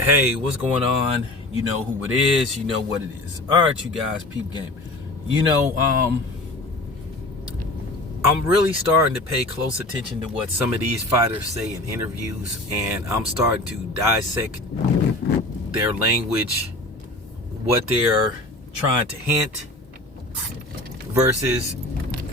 Hey, what's going on? You know who it is, you know what it is. All right, you guys, peep game. I'm really starting to pay close attention to what some of these fighters say in interviews, and I'm starting to dissect their language, what they're trying to hint versus,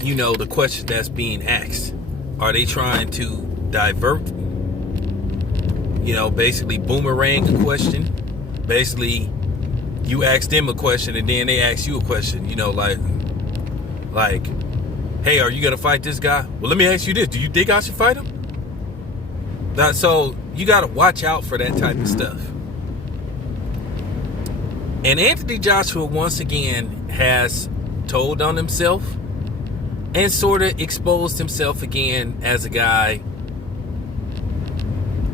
the question that's being asked. Are they trying to divert? Basically boomerang a question. Basically, you ask them a question and then they ask you a question. Like, hey, are you gonna fight this guy? Well, let me ask you this: do you think I should fight him? So you gotta watch out for that type of stuff. And Anthony Joshua once again has told on himself and sort of exposed himself again as a guy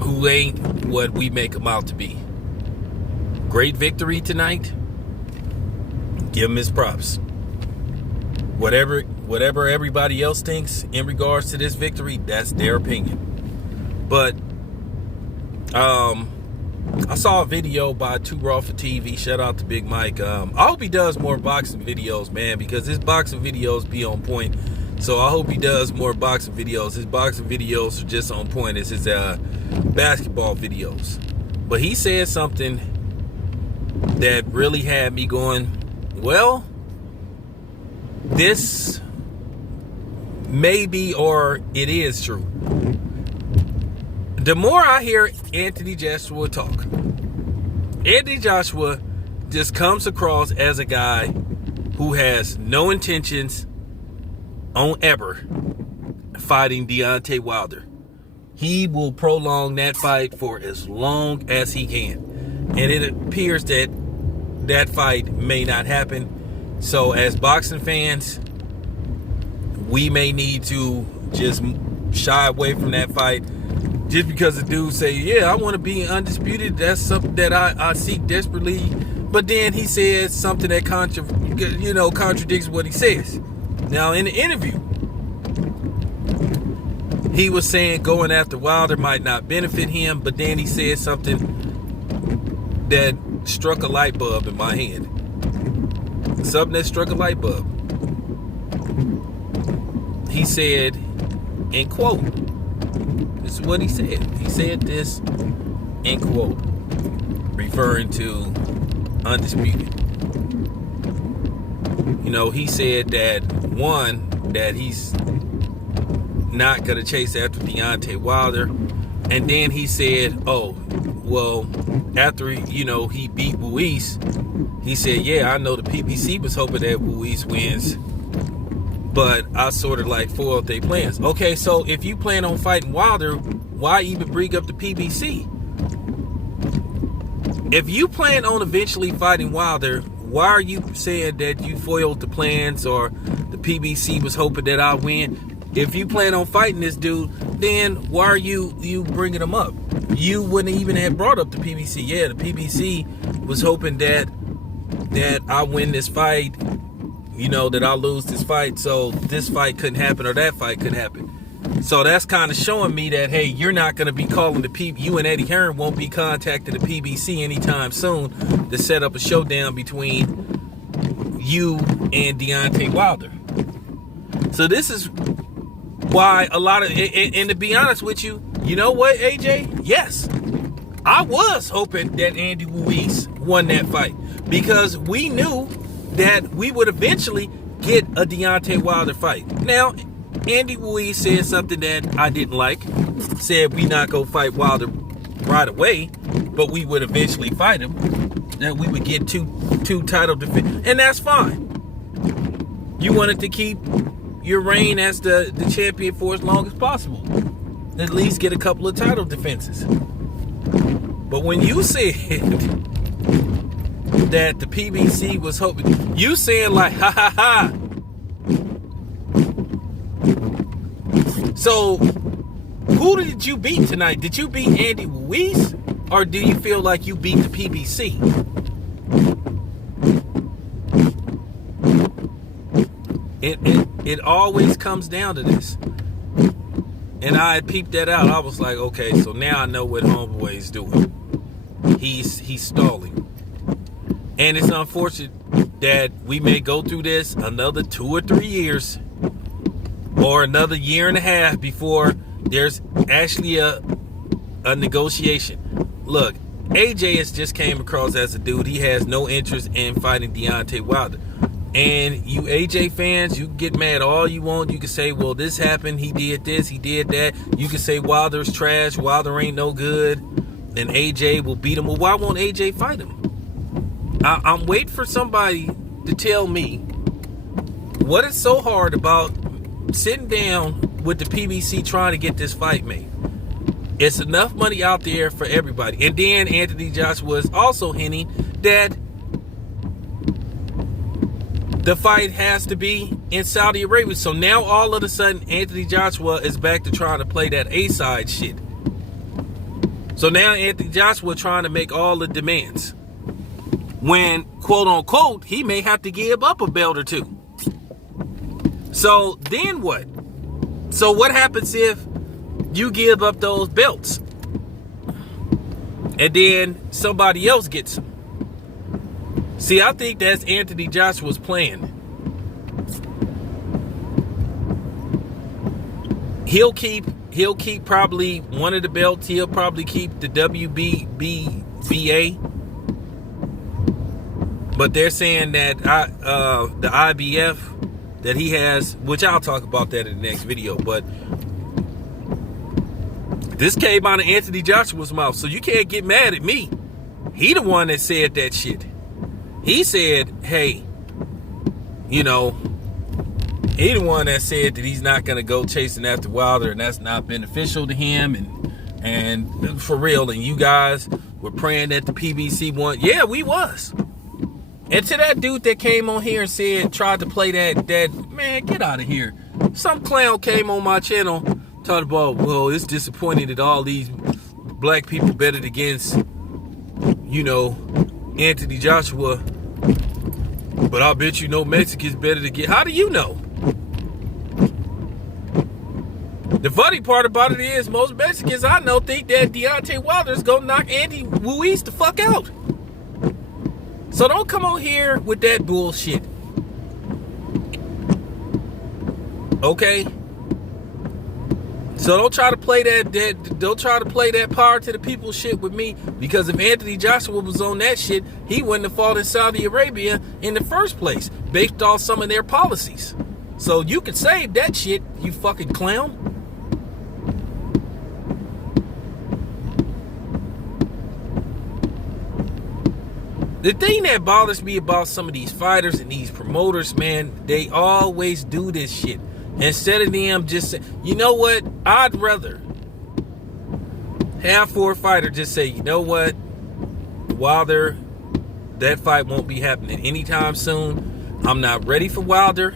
who ain't what we make him out to be. Great victory tonight. Give him his props. Whatever everybody else thinks in regards to this victory, that's their opinion. But I saw a video by Too Raw for TV. Shout out to Big Mike. I hope he does more boxing videos, man, because his boxing videos be on point. So I hope he does more boxing videos. His boxing videos are just on point as his basketball videos. But he said something that really had me going, well, this may be, or it is true. The more I hear Anthony Joshua talk, Anthony Joshua just comes across as a guy who has no intentions on ever fighting Deontay Wilder. He will prolong that fight for as long as he can. And it appears that that fight may not happen. So as boxing fans, we may need to just shy away from that fight. Just because the dude say, yeah, I want to be undisputed. That's something that I seek desperately. But then he says something that contradicts what he says. Now, in the interview, he was saying going after Wilder might not benefit him, but then he said something that struck a light bulb in my head. Something that struck a light bulb. He said, in quote, this is what he said. He said this, in quote, referring to Undisputed. He said that, one, that he's not going to chase after Deontay Wilder. And then he said, oh, well, after, he beat Ruiz, he said, yeah, I know the PBC was hoping that Ruiz wins, but I sort of like foiled their plans. Okay, so if you plan on fighting Wilder, why even bring up the PBC? If you plan on eventually fighting Wilder, why are you saying that you foiled the plans or the PBC was hoping that I win? If you plan on fighting this dude, then why are you bringing him up? You wouldn't even have brought up the PBC. Yeah, the PBC was hoping that I win this fight, that I lose this fight, so this fight couldn't happen or that fight couldn't happen. So that's kind of showing me that, hey, you're not going to be calling the PBC. You and Eddie Hearn won't be contacting the PBC anytime soon to set up a showdown between you and Deontay Wilder. So this is why a lot of, and to be honest with you, you know what, AJ? Yes, I was hoping that Andy Ruiz won that fight because we knew that we would eventually get a Deontay Wilder fight. Now, Andy Ruiz said something that I didn't like. Said we not go fight Wilder right away, but we would eventually fight him. That we would get two title defense, and that's fine. You wanted to keep your reign as the champion for as long as possible. At least get a couple of title defenses. But when you said that the PBC was hoping, you saying like, ha ha ha. So, who did you beat tonight? Did you beat Andy Ruiz? Or do you feel like you beat the PBC? It always comes down to this. And I peeped that out. I was like, okay, so now I know what Homeboy is doing. he's stalling. And it's unfortunate that we may go through this another 2 or 3 years or another year and a half before there's actually a negotiation. Look, AJ has just came across as a dude. He has no interest in fighting Deontay Wilder. And you AJ fans, you can get mad all you want. You can say, well, this happened. He did this. He did that. You can say Wilder's trash. Wilder ain't no good. And AJ will beat him. Well, why won't AJ fight him? I'm waiting for somebody to tell me what is so hard about sitting down with the PBC trying to get this fight made. It's enough money out there for everybody. And then Anthony Joshua is also hinting that the fight has to be in Saudi Arabia. So now all of a sudden Anthony Joshua is back to trying to play that A-side shit. So now Anthony Joshua trying to make all the demands, when, quote unquote, he may have to give up a belt or two. So then what? So what happens if you give up those belts and then somebody else gets them? See, I think that's Anthony Joshua's plan. He'll keep probably one of the belts. He'll probably keep the WBA. But they're saying that the IBF that he has, which I'll talk about that in the next video, but this came out of Anthony Joshua's mouth, so you can't get mad at me. He the one that said that shit. He said, hey, you know, he the one that said that he's not going to go chasing after Wilder, and that's not beneficial to him, and for real, and you guys were praying that the PBC won. Yeah, we was. And to that dude that came on here and said, tried to play that man, get out of here. Some clown came on my channel, talked about, well, it's disappointing that all these black people betted against, you know, Anthony Joshua, but I bet you know Mexicans betted against. How do you know? The funny part about it is most Mexicans I know think that Deontay Wilder's gonna knock Andy Ruiz the fuck out. So don't come on here with that bullshit. Okay? So don't try to play that power to the people shit with me, because if Anthony Joshua was on that shit, he wouldn't have fought in Saudi Arabia in the first place, based off some of their policies. So you can save that shit, you fucking clown. The thing that bothers me about some of these fighters and these promoters, man, they always do this shit. Instead of them just say, you know what, I'd rather have for a fighter just say, you know what, Wilder, that fight won't be happening anytime soon. I'm not ready for Wilder.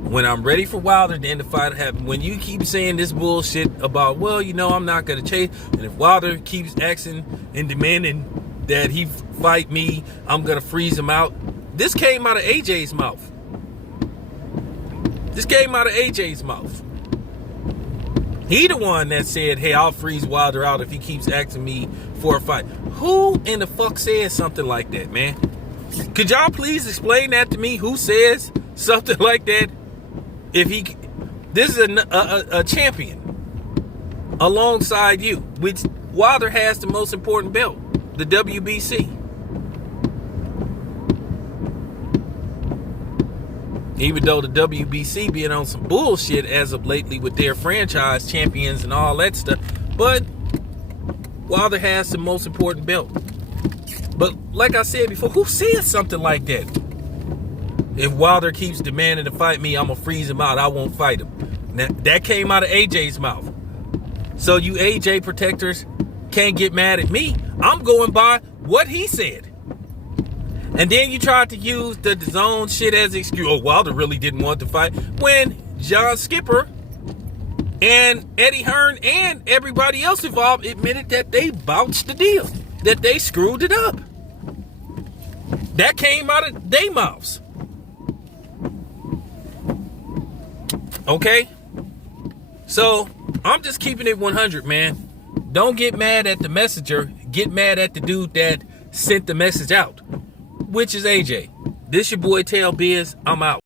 When I'm ready for Wilder, then the fight will happen. When you keep saying this bullshit about, well, you know, I'm not going to chase, and if Wilder keeps asking and demanding that he fight me, I'm going to freeze him out. This came out of AJ's mouth. This came out of AJ's mouth. He the one that said, hey, I'll freeze Wilder out if he keeps asking me for a fight. Who in the fuck says something like that, man? Could y'all please explain that to me? Who says something like that? This is a champion alongside you, which Wilder has the most important belt, the WBC. Even though the WBC being on some bullshit as of lately with their franchise champions and all that stuff, but Wilder has the most important belt. But like I said before, who says something like that? If Wilder keeps demanding to fight me, I'm gonna freeze him out. I won't fight him. Now, that came out of AJ's mouth. So you AJ protectors can't get mad at me. I'm going by what he said. And then you tried to use the DAZN shit as an excuse. Oh, Wilder really didn't want to fight. When John Skipper and Eddie Hearn and everybody else involved admitted that they botched the deal, that they screwed it up. That came out of their mouths. Okay? So, I'm just keeping it 100, man. Don't get mad at the messenger. get mad at the dude that sent the message out, which is AJ. This your boy Tail Biz. I'm out.